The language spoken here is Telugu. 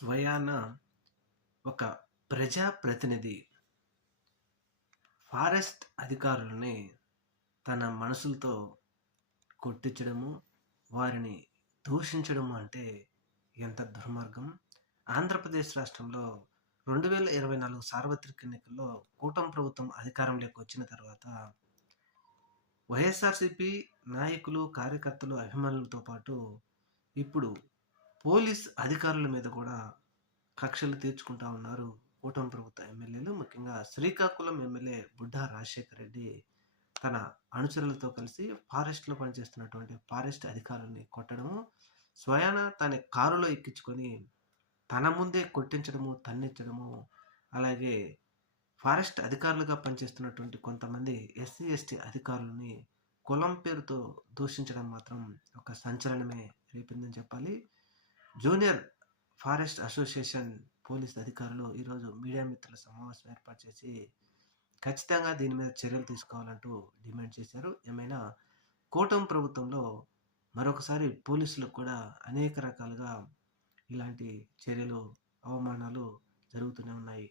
స్వయాన ఒక ప్రజాప్రతినిధి ఫారెస్ట్ అధికారులని తన మనసులతో కొట్టించడము, వారిని దూషించడము అంటే ఎంత దుర్మార్గం. ఆంధ్రప్రదేశ్ రాష్ట్రంలో 2024 సార్వత్రిక ఎన్నికల్లో కూటమి ప్రభుత్వం అధికారంలోకి వచ్చిన తర్వాత వైఎస్ఆర్సీపీ నాయకులు, కార్యకర్తలు, అభిమానులతో పాటు ఇప్పుడు పోలీస్ అధికారుల మీద కూడా కక్షలు తీర్చుకుంటా ఉన్నారు కూటమి ప్రభుత్వ ఎమ్మెల్యేలు. ముఖ్యంగా శ్రీకాకుళం ఎమ్మెల్యే బుడ్డా రాజశేఖర రెడ్డి తన అనుచరులతో కలిసి ఫారెస్ట్లో పనిచేస్తున్నటువంటి ఫారెస్ట్ అధికారుల్ని కొట్టడము, స్వయాన తన కారులో ఎక్కించుకొని తన ముందే కొట్టించడము, తన్నించడము, అలాగే ఫారెస్ట్ అధికారులుగా పనిచేస్తున్నటువంటి కొంతమంది ఎస్సీ ఎస్టీ అధికారులని కులం పేరుతో దూషించడం మాత్రం ఒక సంచలనమే రేపిందని చెప్పాలి. జూనియర్ ఫారెస్ట్ అసోసియేషన్ పోలీస్ అధికారులు ఈరోజు మీడియా మిత్రుల సమావేశం ఏర్పాటు చేసి ఖచ్చితంగా దీని మీద చర్యలు తీసుకోవాలంటూ డిమాండ్ చేశారు. ఏమైనా కూటమి ప్రభుత్వంలో మరొకసారి పోలీసులకు కూడా అనేక రకాలుగా ఇలాంటి చర్యలు, అవమానాలు జరుగుతూనే ఉన్నాయి.